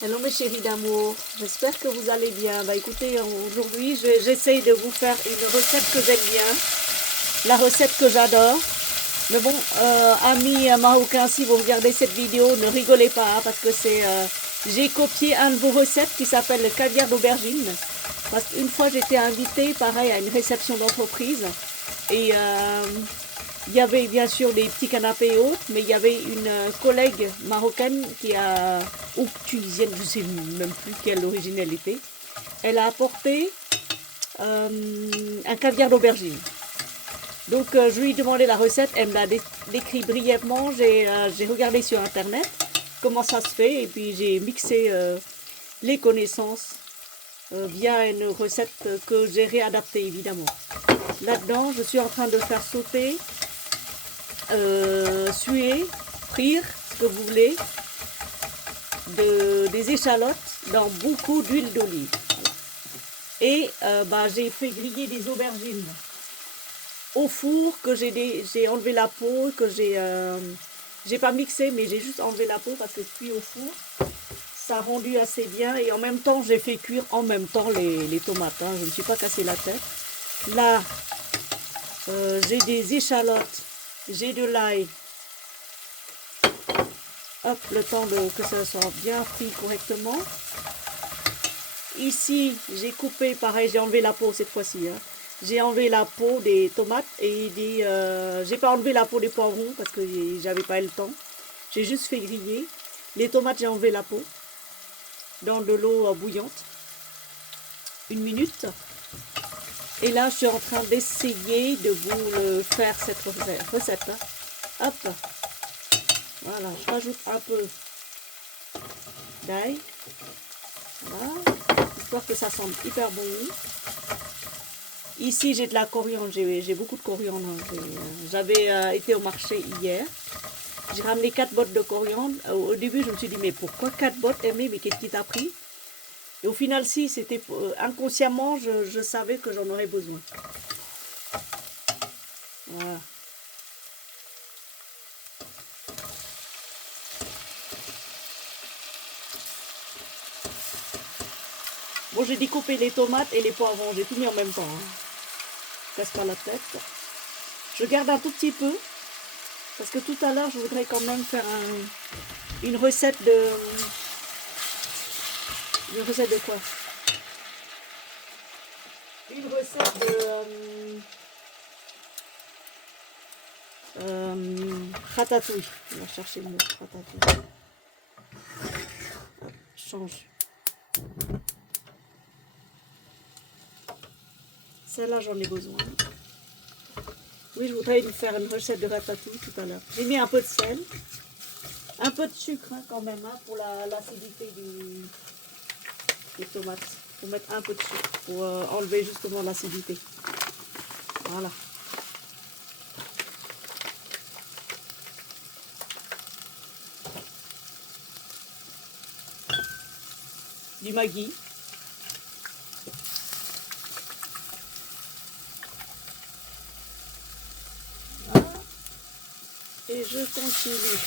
Hello mes chéris d'amour, j'espère que vous allez bien. Bah écoutez, aujourd'hui j'essaye de vous faire une recette que j'aime bien, la recette que j'adore. Mais bon, amis marocains, si vous regardez cette vidéo, ne rigolez pas hein, parce que j'ai copié un de vos recettes qui s'appelle le caviar d'aubergine. Parce qu'une fois j'étais invitée, pareil, à une réception d'entreprise et il y avait bien sûr des petits canapés et autres, mais il y avait une collègue marocaine ou tunisienne, je ne sais même plus quelle origine elle était. Elle a apporté un caviar d'aubergine. Donc je lui ai demandé la recette, elle me l'a décrit brièvement, j'ai regardé sur internet comment ça se fait et puis j'ai mixé les connaissances via une recette que j'ai réadaptée évidemment. Là-dedans, je suis en train de faire sauter suer, frire, ce que vous voulez, des échalotes dans beaucoup d'huile d'olive. Et j'ai fait griller des aubergines au four que j'ai enlevé la peau, que j'ai pas mixé, mais j'ai juste enlevé la peau parce que cuit au four. Ça a rendu assez bien et en même temps j'ai fait cuire en même temps les tomates. Hein. Je ne me suis pas cassé la tête. Là, j'ai des échalotes, j'ai de l'ail. Hop, le temps que ça soit bien frit correctement. Ici, j'ai coupé, pareil, j'ai enlevé la peau cette fois-ci. Hein. J'ai enlevé la peau des tomates et j'ai pas enlevé la peau des poivrons parce que j'avais pas eu le temps. J'ai juste fait griller. Les tomates, j'ai enlevé la peau dans de l'eau bouillante. 1 minute. Et là, je suis en train d'essayer de vous le faire cette recette. Hein. Hop. Voilà, je rajoute un peu d'ail. Voilà. Histoire que ça sente hyper bon. Ici, j'ai de la coriandre. J'ai beaucoup de coriandre. J'avais été au marché hier. J'ai ramené 4 bottes de coriandre. Au début, je me suis dit, mais pourquoi 4 bottes, Aimé? Mais qu'est-ce qui t'a pris? Et au final, si, c'était inconsciemment, je savais que j'en aurais besoin. Voilà. Bon, j'ai découpé les tomates et les poivrons. J'ai tout mis en même temps. Hein. Casse pas la tête. Je garde un tout petit peu. Parce que tout à l'heure, je voudrais quand même faire une recette de... Une recette de quoi? Une recette de... ratatouille. On va chercher le mot. Ratatouille. Hop, change. Celle-là, j'en ai besoin. Oui, je voudrais faire une recette de ratatouille tout à l'heure. J'ai mis un peu de sel. Un peu de sucre hein, quand même, hein, pour l'acidité des tomates. Il faut mettre un peu de sucre pour enlever justement l'acidité. Voilà. Du Maggi. Voilà. Et je continue.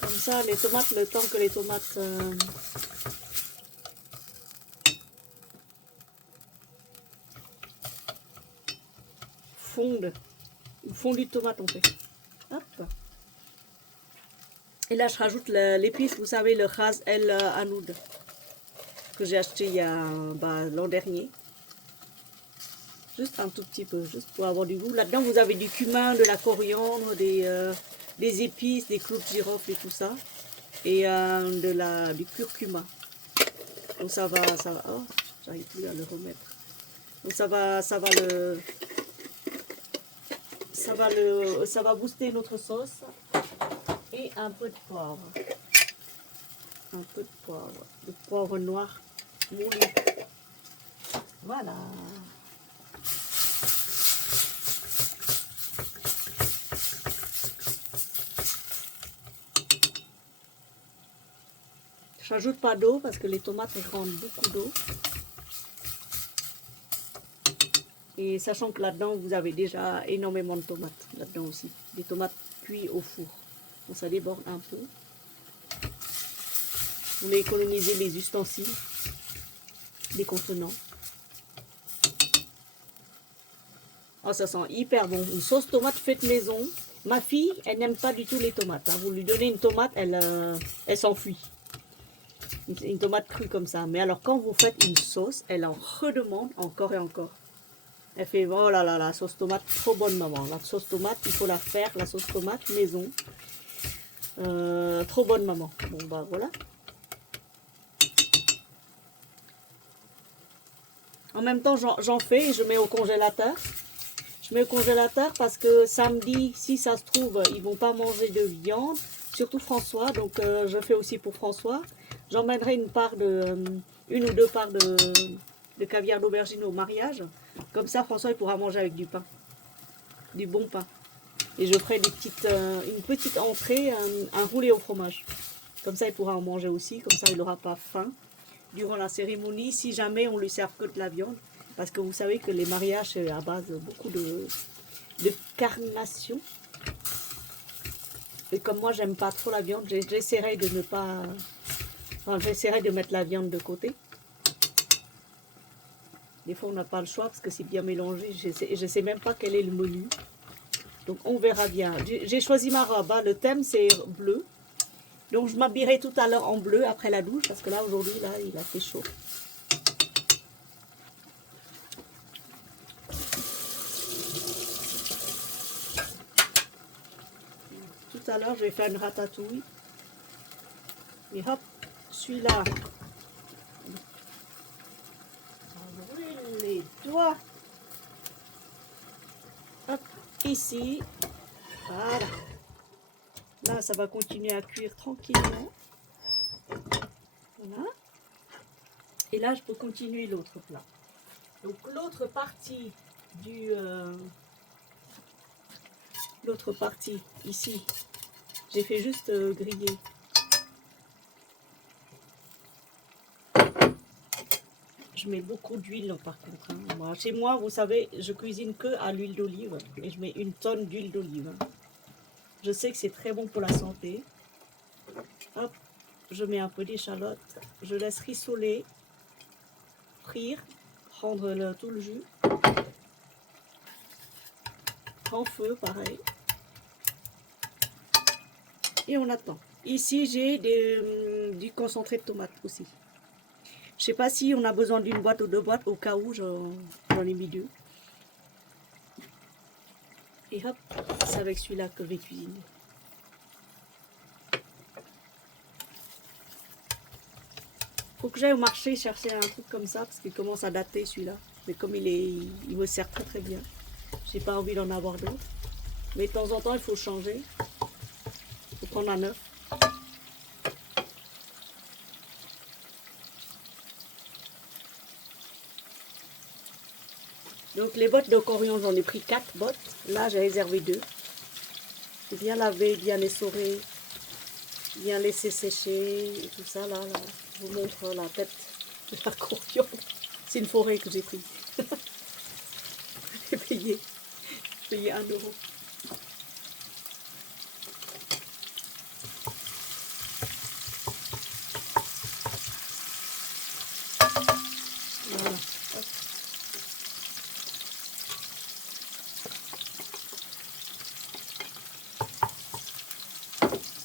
Comme ça, les tomates, le temps que les tomates fondent. Une fondue de tomate, on fait. Hop. Et là, je rajoute l'épice, vous savez, le Ras El Hanout, que j'ai acheté il y a l'an dernier. Juste un tout petit peu, juste pour avoir du goût. Là-dedans, vous avez du cumin, de la coriandre, des épices, des clous de girofle et tout ça. Et du curcuma. Donc ça va, oh, j'arrive plus à le remettre. Donc ça va booster notre sauce. Et un peu de poivre. Un peu de poivre. De poivre noir moulu. Voilà. Je n'ajoute pas d'eau parce que les tomates rendent beaucoup d'eau. Et sachant que là-dedans, vous avez déjà énormément de tomates. Là-dedans aussi. Des tomates cuites au four. Bon, ça déborde un peu. On a économisé les ustensiles, les contenants. Oh, ça sent hyper bon. Une sauce tomate faite maison. Ma fille, elle n'aime pas du tout les tomates. Hein. Vous lui donnez une tomate, elle s'enfuit. Une tomate crue comme ça. Mais alors, quand vous faites une sauce, elle en redemande encore et encore. Elle fait, oh là là, la sauce tomate, trop bonne maman. La sauce tomate, il faut la faire, la sauce tomate maison. Trop bonne maman. Bon, bah voilà. En même temps, j'en fais et je mets au congélateur. Je mets au congélateur parce que samedi, si ça se trouve, ils vont pas manger de viande. Surtout François, donc je fais aussi pour François. J'emmènerai une ou deux parts de caviar d'aubergine au mariage. Comme ça, François, il pourra manger avec du pain. Du bon pain. Et je ferai une petite entrée, un roulé au fromage. Comme ça, il pourra en manger aussi. Comme ça, il n'aura pas faim durant la cérémonie, si jamais on lui sert que de la viande. Parce que vous savez que les mariages, c'est à base de beaucoup de carnation. Et comme moi, j'aime pas trop la viande, j'essaierai de ne pas... Enfin, j'essaierai de mettre la viande de côté. Des fois, on n'a pas le choix parce que c'est bien mélangé. Je sais même pas quel est le menu. Donc, on verra bien. J'ai choisi ma robe. Hein. Le thème, c'est bleu. Donc, je m'habillerai tout à l'heure en bleu après la douche. Parce que là, aujourd'hui, là, il a fait chaud. Tout à l'heure, je vais faire une ratatouille. Et hop, celui-là. On brûle les doigts. Hop, ici. Voilà. Là, ça va continuer à cuire tranquillement. Voilà. Et là, je peux continuer l'autre plat. Donc, l'autre partie l'autre partie, ici, j'ai fait juste griller. Je mets beaucoup d'huile par contre. Hein. Moi, chez moi, vous savez, je cuisine que à l'huile d'olive. Et je mets une tonne d'huile d'olive. Hein. Je sais que c'est très bon pour la santé. Hop, je mets un peu d'échalote. Je laisse rissoler, frire, prendre tout le jus. En feu, pareil. Et on attend. Ici, j'ai du concentré de tomate aussi. Je sais pas si on a besoin d'une boîte ou deux boîtes. Au cas où, j'en ai mis deux. Et hop, c'est avec celui-là que je vais cuisiner. Faut que j'aille au marché chercher un truc comme ça parce qu'il commence à dater celui-là. Mais comme il me sert très très bien, j'ai pas envie d'en avoir d'autres. Mais de temps en temps, il faut changer. Il faut prendre un neuf. Donc les bottes de coriandre, j'en ai pris 4 bottes. Là, j'ai réservé 2. Bien laver, bien essorer, bien laisser sécher et tout ça. Là, je vous montre la tête de la coriandre. C'est une forêt que j'ai pris. J'ai payé 1 €. Voilà. Hop.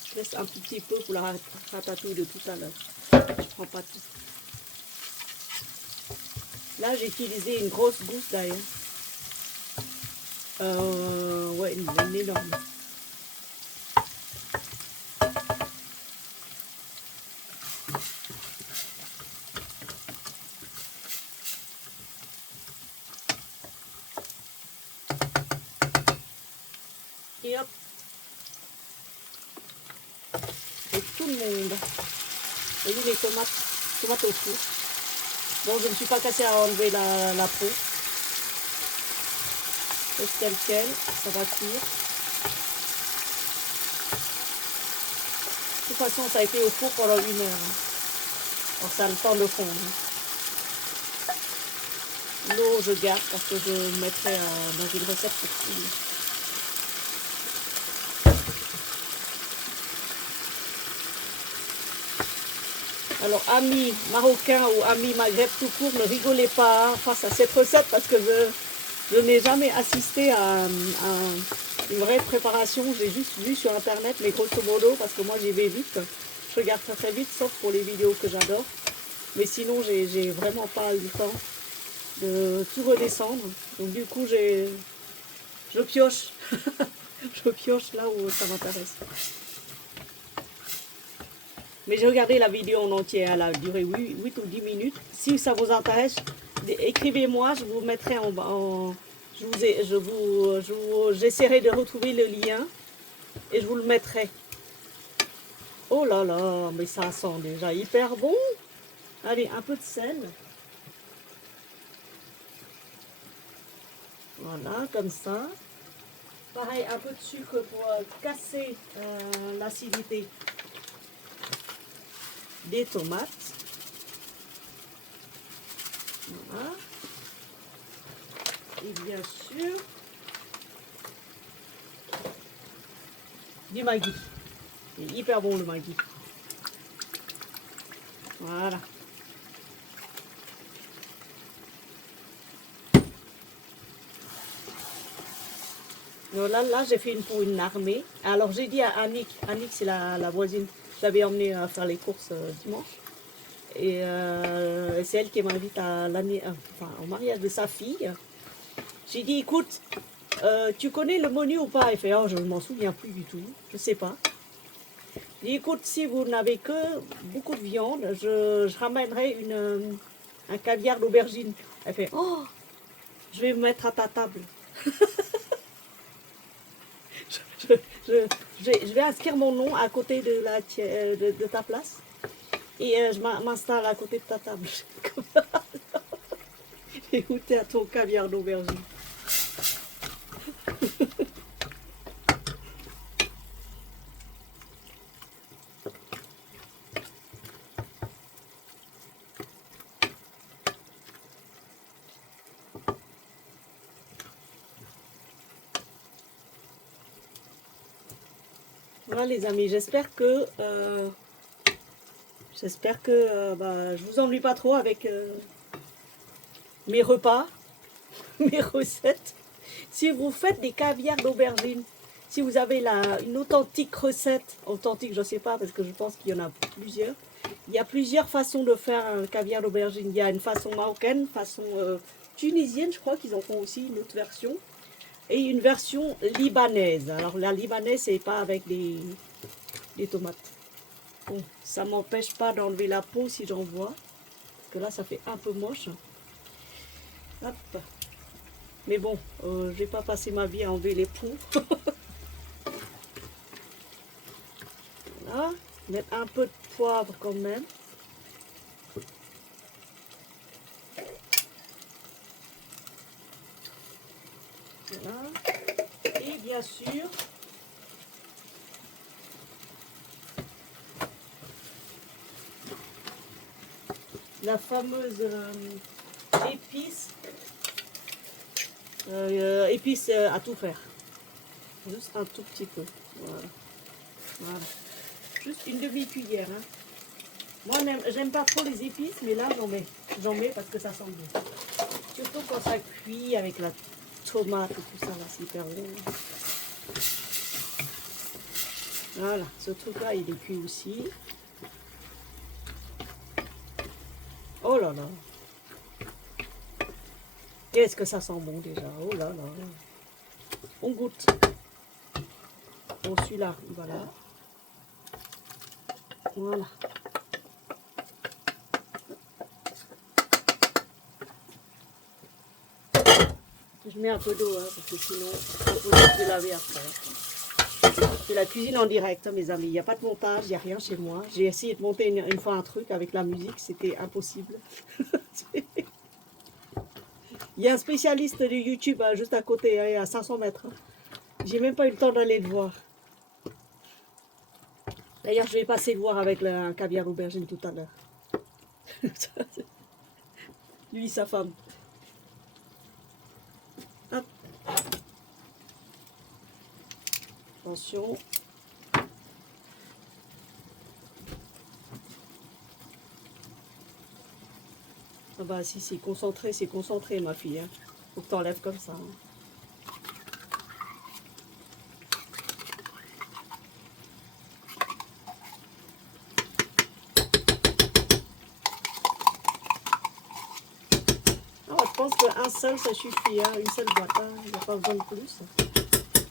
Je laisse un tout petit peu pour la ratatouille de tout à l'heure. Je prends pas tout. Là, j'ai utilisé une grosse gousse d'ail. Ouais, une énorme. Et hop. Et tout le monde. Vous voyez les tomates au four. Bon, je ne me suis pas cassée à enlever la peau. C'est tel quel, ça va cuire. De toute façon, ça a été au four pendant 1 heure. Alors, ça a le temps de fondre. L'eau, je garde parce que je mettrai dans une recette pour cuire. Alors, amis marocains ou amis Maghreb tout court, ne rigolez pas face à cette recette parce que je n'ai jamais assisté à une vraie préparation. J'ai juste vu sur internet, mais grosso modo, parce que moi j'y vais vite. Je regarde très très vite, sauf pour les vidéos que j'adore. Mais sinon, j'ai vraiment pas eu le temps de tout redescendre. Donc du coup, je pioche. Je pioche là où ça m'intéresse. Mais j'ai regardé la vidéo en entier, elle a duré 8 ou 10 minutes. Si ça vous intéresse, écrivez-moi, je vous mettrai j'essaierai de retrouver le lien et je vous le mettrai. Oh là là, mais ça sent déjà hyper bon. Allez, un peu de sel. Voilà, comme ça. Pareil, un peu de sucre pour casser l'acidité des tomates. Voilà. Et bien sûr, du Maggi. C'est hyper bon le Maggi. Voilà. Donc là j'ai fait pour une armée. Alors j'ai dit à Annick c'est la voisine, je l'avais emmenée à faire les courses dimanche. Et c'est elle qui m'invite au mariage de sa fille. J'ai dit, écoute, tu connais le menu ou pas? Elle fait, oh, je ne m'en souviens plus du tout, je sais pas. J'ai dit, écoute, si vous n'avez que beaucoup de viande, je ramènerai un caviar d'aubergine. Elle fait, oh, je vais me mettre à ta table. je, je vais inscrire mon nom à côté de ta place et je m'installe à côté de ta table. J'ai goûté à ton caviar d'aubergine. Voilà les amis, j'espère que je vous ennuie pas trop avec mes repas, mes recettes. Si vous faites des caviars d'aubergine, si vous avez une authentique recette, authentique je ne sais pas parce que je pense qu'il y en a plusieurs. Il y a plusieurs façons de faire un caviar d'aubergine. Il y a une façon marocaine, façon tunisienne, je crois qu'ils en font aussi une autre version. Et une version libanaise. Alors la libanaise, c'est pas avec des tomates. Bon, ça m'empêche pas d'enlever la peau si j'en vois. Parce que là, ça fait un peu moche. Hop. Mais bon, je vais pas passer ma vie à enlever les peaux. Voilà. Mettre un peu de poivre quand même. Voilà. Et bien sûr, la fameuse épice à tout faire. Juste un tout petit peu. Voilà. Voilà. Juste une demi-cuillère. Hein. Moi, j'aime pas trop les épices, mais là, j'en mets. J'en mets parce que ça sent bien. Surtout quand ça cuit avec la tomate et tout ça, là, c'est hyper bon. Voilà, ce truc-là, il est cuit aussi. Oh là là. Qu'est-ce que ça sent bon déjà. Oh là là. On goûte. Bon, celui-là, voilà. Voilà. Je mets un peu d'eau, hein, parce que sinon, c'est impossible de laver après. C'est la cuisine en direct, hein, mes amis. Il n'y a pas de montage, il n'y a rien chez moi. J'ai essayé de monter une fois un truc avec la musique, c'était impossible. Il y a un spécialiste de YouTube hein, juste à côté, hein, à 500 mètres. Hein. J'ai même pas eu le temps d'aller le voir. D'ailleurs, je vais passer le voir avec un caviar aubergine tout à l'heure. Lui, sa femme. Hop. Attention. Ah bah si, c'est concentré ma fille. Hein. Faut que t'enlèves comme ça. Hein. Alors, je pense qu'un seul, ça suffit. Hein. Une seule boîte. Hein. Il n'y a pas besoin de plus.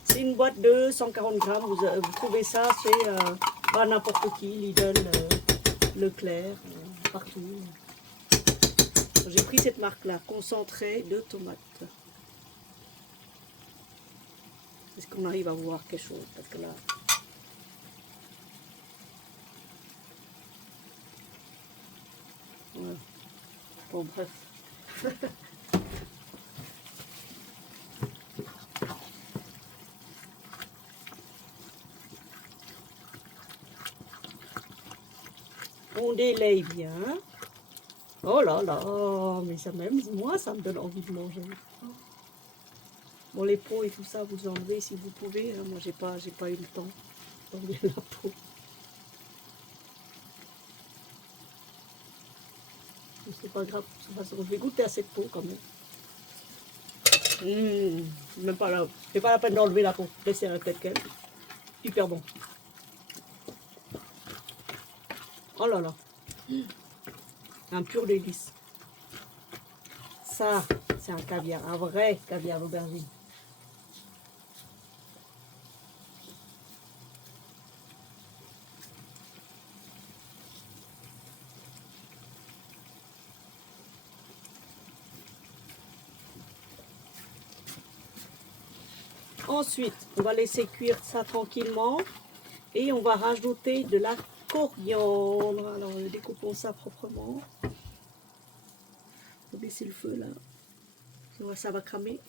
C'est une boîte de 140 grammes. Vous trouvez ça chez pas n'importe qui. Lidl, Leclerc, partout. J'ai pris cette marque-là. Concentré de tomates. Est-ce qu'on arrive à voir quelque chose? Parce que là... Ouais. Bon, bref. On délaye bien. Oh là là, mais ça même, moi, ça me donne envie de manger. Bon, les peaux et tout ça, vous enlevez si vous pouvez. Hein. Moi, j'ai pas eu le temps d'enlever la peau. C'est pas grave, de toute façon, je vais goûter à cette peau quand même. Même pas là, c'est pas la peine d'enlever la peau. Laissez-la telle qu'elle. Super bon. Oh là là. Un pur délice. Ça, c'est un caviar, un vrai caviar d'aubergine. Ensuite, on va laisser cuire ça tranquillement et on va rajouter de la coriandre. Alors, découpons ça proprement. On va baisser le feu là. Ça va cramer.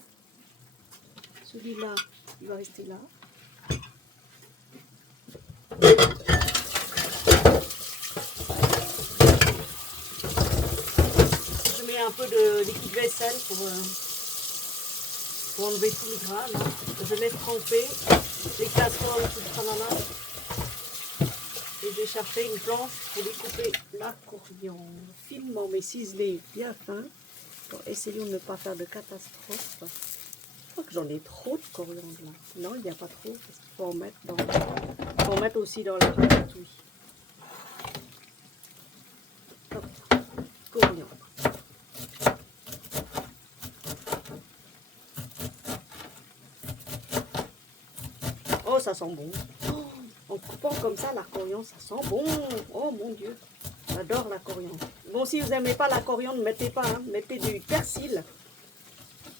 Celui-là, il va rester là. Je mets un peu de liquide vaisselle pour enlever tout le gras. Là. Je laisse tremper les casseroles, tout le tralala. Et j'ai cherché une planche pour découper la coriandre finement mais ciselée bien fin. Pour essayer de ne pas faire de catastrophe. Je crois que j'en ai trop de coriandre là. Non, il n'y a pas trop parce qu'il faut en mettre dans. Il faut en mettre aussi dans la ratatouille. Hop, coriandre. Oh, ça sent bon. Oh, en coupant comme ça la coriandre, ça sent bon. Oh mon Dieu. J'adore la coriandre. Bon, si vous n'aimez pas la coriandre, mettez pas. Hein. Mettez du persil.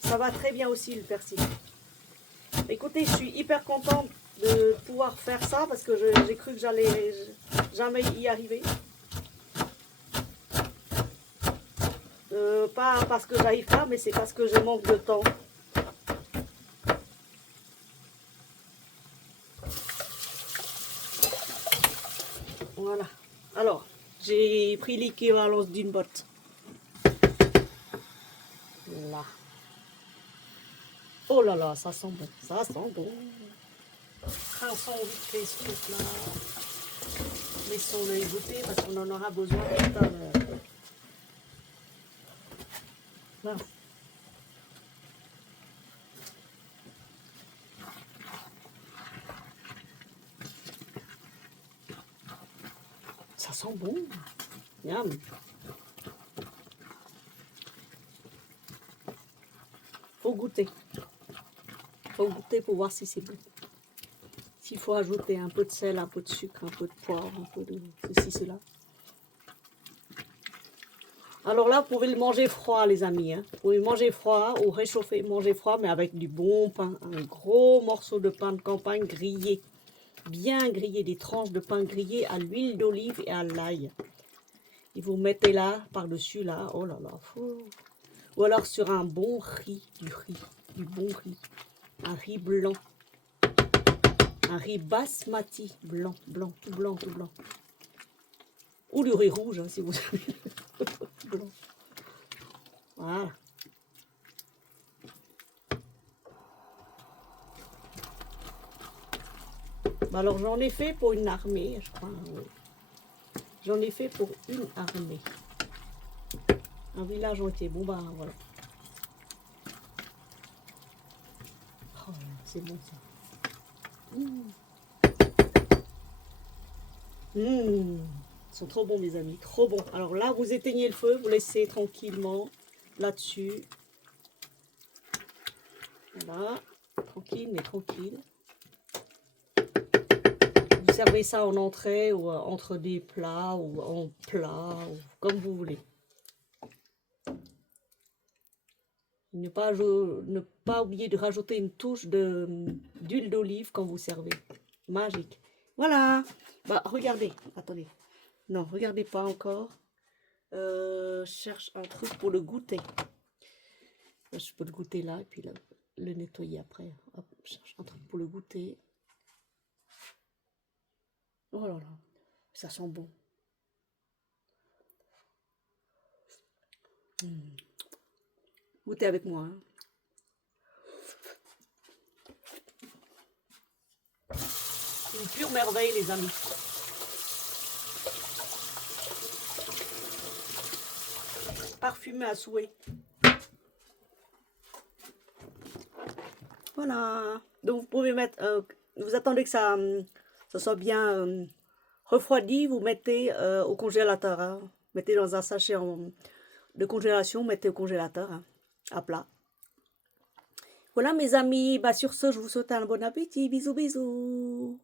Ça va très bien aussi le persil. Écoutez, je suis hyper contente de pouvoir faire ça parce que j'ai cru que j'allais jamais y arriver. Pas parce que j'arrive pas, mais c'est parce que je manque de temps. Voilà. Alors, j'ai pris l'équivalence d'une botte. Là. Oh là là, ça sent bon. Ça sent bon. Rinçons vite fait ce truc-là. Laissons-le égoutter parce qu'on en aura besoin tout à l'heure. Là. Ça sent bon. Miam. Faut goûter. Faut goûter pour voir si c'est bon. S'il faut ajouter un peu de sel, un peu de sucre, un peu de poivre, un peu de ceci, cela. Alors là, vous pouvez le manger froid, les amis. Hein. Vous pouvez le manger froid ou réchauffer, manger froid, mais avec du bon pain. Un gros morceau de pain de campagne grillé. Bien grillé, des tranches de pain grillé à l'huile d'olive et à l'ail. Et vous mettez là, par-dessus, là. Oh là là. Fou. Ou alors sur un bon riz, du bon riz. Un riz blanc. Un riz basmati, blanc, blanc, tout blanc, tout blanc. Ou du riz rouge, hein, si vous avez blanc. Voilà. Bah alors j'en ai fait pour une armée, je crois. Oui. J'en ai fait pour une armée. un village entier. Bon, bah voilà. Oh, c'est bon ça. Ils sont trop bons, mes amis, trop bons. Alors là, vous éteignez le feu, vous laissez tranquillement là-dessus. Voilà, tranquille, mais tranquille. Vous servez ça en entrée ou entre des plats ou en plat, ou comme vous voulez. Ne pas oublier de rajouter une touche d'huile d'olive quand vous servez. Magique. Voilà. Bah, regardez. Attendez. Non, regardez pas encore. Je cherche un truc pour le goûter. Je peux le goûter là et puis le nettoyer après. Hop, je cherche un truc pour le goûter. Oh là là. Ça sent bon. Goûtez avec moi. Hein. Une pure merveille, les amis. Parfumé à souhait. Voilà. Donc vous pouvez mettre, vous attendez que ça soit bien refroidi, vous mettez au congélateur. Hein. Mettez dans un sachet de congélation, mettez au congélateur hein, à plat. Voilà mes amis, bah, sur ce je vous souhaite un bon appétit. Bisous bisous.